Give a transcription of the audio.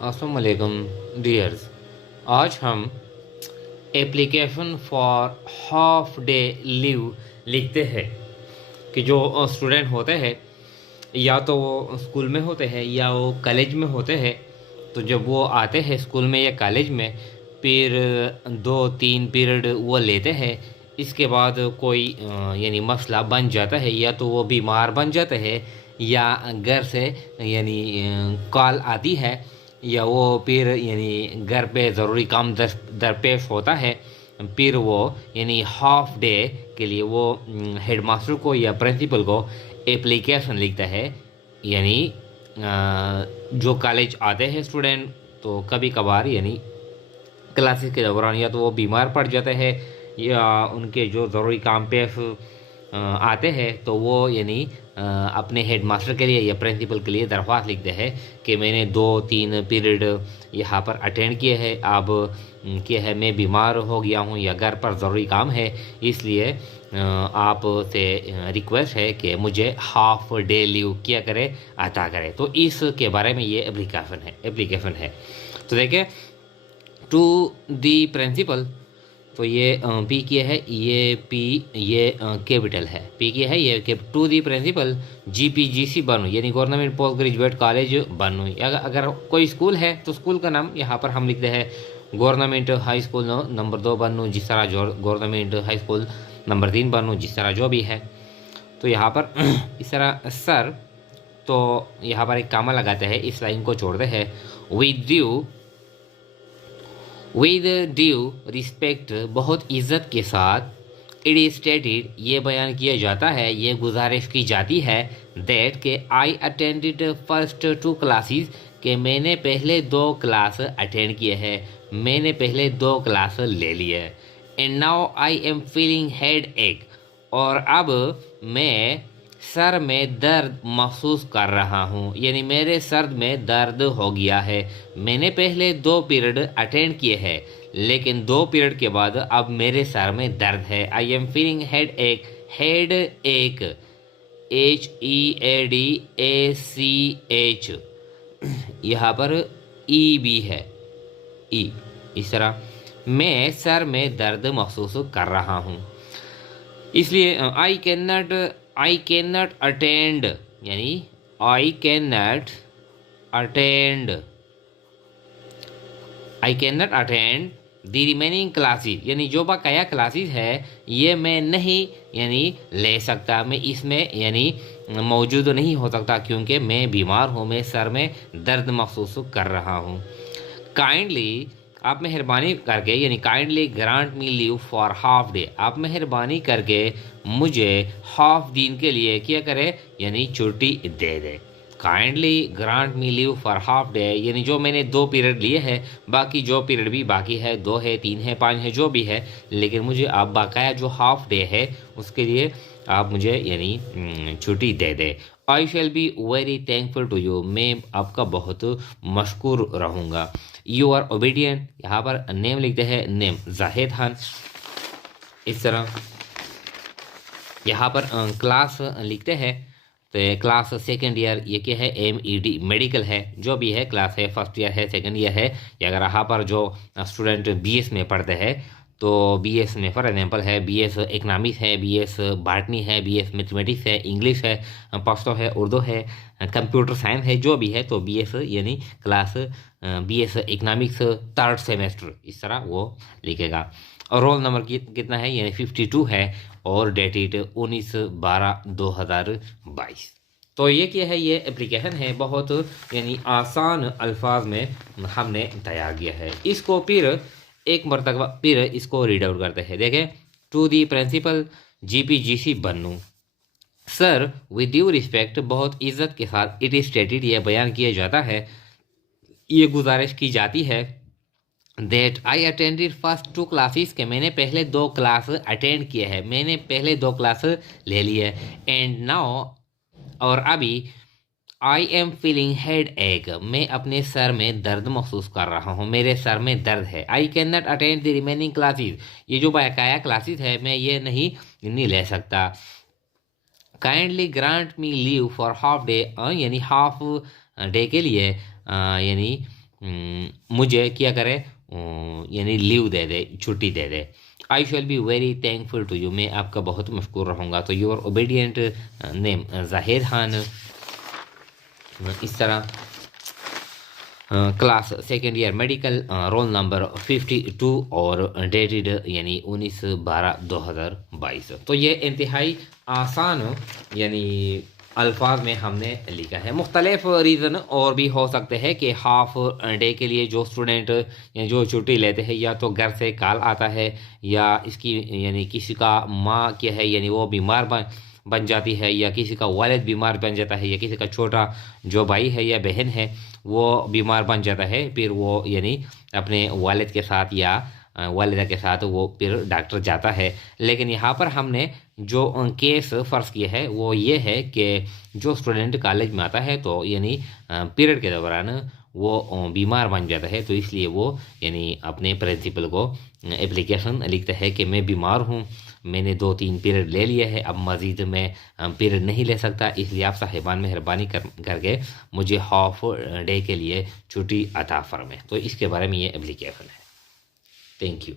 अस्सलाम वालेकुम डियर्स। आज हम application for half day leave लिखते हैं कि जो स्टूडेंट होते हैं या तो वो स्कूल में होते हैं या वो कॉलेज में होते हैं, तो जब वो आते हैं स्कूल में या कॉलेज में, फिर 2-3 पीरियड वो लेते हैं। इसके बाद कोई यानी मसला बन जाता है, या तो वो बीमार बन जाते हैं या घर से यानी कॉल आती है, या वो फिर यानी घर पे ज़रूरी काम दरपेश होता है। फिर वो यानी हाफ डे के लिए वो हेड मास्टर को या प्रिंसिपल को एप्लीकेशन लिखता है। यानी जो कॉलेज आते हैं स्टूडेंट, तो कभी कभार यानी क्लासेस के दौरान या तो वो बीमार पड़ जाते हैं या उनके जो ज़रूरी काम पे आते हैं, तो वो यानी अपने हेड मास्टर के लिए या प्रिंसिपल के लिए दरख्वास्त लिखते हैं कि मैंने 2-3 पीरियड यहाँ पर अटेंड किए हैं, अब क्या है मैं बीमार हो गया हूँ या घर पर ज़रूरी काम है, इसलिए आप से रिक्वेस्ट है कि मुझे हाफ डे लीव किया करे, अता करे। तो इसके बारे में ये एप्लीकेशन है। तो देखिए, टू दी प्रिंसिपल, तो ये पी किया है, ये पी ये कैपिटल है, पी किया है ये टू दी प्रिंसिपल जीपीजीसी बन्नू यानी गवर्नमेंट पोस्ट ग्रेजुएट कॉलेज बन्नू। अगर कोई स्कूल है तो स्कूल का नाम यहाँ पर हम लिखते हैं गवर्नमेंट हाई स्कूल नंबर 2 बन्नू, जिस तरह जो गवर्नमेंट हाई स्कूल नंबर 3 बन्नू, जिस तरह जो भी है। तो यहाँ पर इस तरह सर, तो यहाँ पर एक कामा लगाते हैं, इस लाइन को छोड़ते हैं। विद ड्यू रिस्पेक्ट, बहुत इज्जत के साथ। इट इज स्टेटेड, ये बयान किया जाता है, ये गुजारिश की जाती है। दैट के आई अटेंडेड फर्स्ट 2 क्लासेस, के मैंने पहले 2 क्लास अटेंड किए हैं, मैंने पहले 2 क्लास ले लिए। And now I am feeling head एक, और अब मैं सर में दर्द महसूस कर रहा हूँ, यानी मेरे सर में दर्द हो गया है। मैंने पहले 2 पीरियड अटेंड किए हैं, लेकिन 2 पीरियड के बाद अब मेरे सर में दर्द है। आई एम फीलिंग हेड एक, हेड एक, HEADACH, यहाँ पर ई भी है, ई। इस तरह मैं सर में दर्द महसूस कर रहा हूँ, इसलिए आई कैन नॉट अटेंड, यानी I can not attend the remaining classes, यानी जो बकाया क्लासेस है ये मैं नहीं यानी ले सकता, मैं इसमें यानी मौजूद नहीं हो सकता, क्योंकि मैं बीमार हूँ, मैं सर में दर्द महसूस कर रहा हूँ। काइंडली, आप मेहरबानी करके, यानी kindly grant me leave for half day, आप मेहरबानी करके मुझे हाफ दिन के लिए क्या करे, यानी छुट्टी दे दे। Kindly grant me leave for half day, यानी जो मैंने 2 पीरियड लिए हैं, बाकी जो पीरियड भी बाकी है, 2 है, 3 है, 5 है, जो भी है, लेकिन मुझे आप बकाया जो हाफ डे है उसके लिए आप मुझे यानी छुट्टी दे दे। I shall be very thankful to you, मैं आपका बहुत मशकूर रहूँगा। यू आर ओबीडियंट, यहाँ पर नेम लिखते हैं, नेम जाहिद खान। इस तरह यहाँ पर क्लास लिखते हैं, तो क्लास सेकेंड ईयर, ये क्या है, MED मेडिकल है, जो भी है क्लास है, फर्स्ट ईयर है, सेकेंड ईयर है। या अगर यहाँ पर जो स्टूडेंट BS में पढ़ते हैं, तो BS में फॉर एग्जाम्पल है BS इकनॉमिक्स है, BS बॉटनी है, BS मैथमेटिक्स है, इंग्लिश है, पश्तो है, उर्दू है, कंप्यूटर साइंस है, जो भी है, तो BS यानी class BS economics 3rd semester, इस तरह वो लिखेगा। और रोल नंबर कितना है, यानी 52 है, और डेटेड 19/12/2022। तो ये क्या है, ये एप्लीकेशन है, बहुत यानी आसान अल्फाज में हमने तैयार किया है। इसको फिर एक मरतबा फिर इसको रीड आउट करते हैं। देखें, to the principal GPGC Bannu, sir with due respect, बहुत इज्जत के साथ। इट इज स्टेटेड, यह बयान किया जाता है, ये गुजारिश की जाती है। That I attended first 2 classes, के मैंने पहले 2 क्लास अटेंड किए हैं, मैंने पहले 2 क्लास ले लिए। एंड नाउ, और अभी, आई एम फीलिंग हेड एक, मैं अपने सर में दर्द महसूस कर रहा हूँ, मेरे सर में दर्द है। I can not attend the remaining classes, ये जो बकाया क्लासेस है मैं ये नहीं ले सकता। Kindly grant me leave for half day, यानी हाफ डे के लिए यानी मुझे क्या करे, यानी लीव दे दे, छुट्टी दे दे। I shall be very thankful to you, मैं आपका बहुत मशकूर रहूँगा। तो your obedient name Zahid Khan. इस तरह class second year medical, roll number 52 और डेटेड यानी 19/12/2022। तो ये इंतहाई आसान यानी अल्फाज में हमने लिखा है। मुख्तलिफ रीज़न और भी हो सकते हैं कि हाफ डे के लिए जो स्टूडेंट या जो छुट्टी लेते हैं, या तो घर से कॉल आता है, या इसकी यानी किसी का माँ क्या है यानी वो बीमार बन जाती है, या किसी का वालिद बीमार बन जाता है, या किसी का छोटा जो भाई है या बहन है वो बीमार बन जाता है, फिर वो यानी अपने वालिद के साथ या वालिदा के साथ वो फिर डॉक्टर जाता है। लेकिन यहाँ पर हमने जो केस फ़र्ज़ किया है वो ये है कि जो स्टूडेंट कॉलेज में आता है तो यानी पीरियड के दौरान वो बीमार बन जाता है, तो इसलिए वो यानी अपने प्रिंसिपल को एप्लीकेशन लिखता है कि मैं बीमार हूँ, मैंने 2-3 पीरियड ले लिए है, अब मज़ीद मैं पीरियड नहीं ले सकता, इसलिए आप साहिबान मेहरबानी करके मुझे हाफ डे के लिए छुट्टी अता फरमाएं। तो इसके बारे में ये एप्लीकेशन है। Thank you.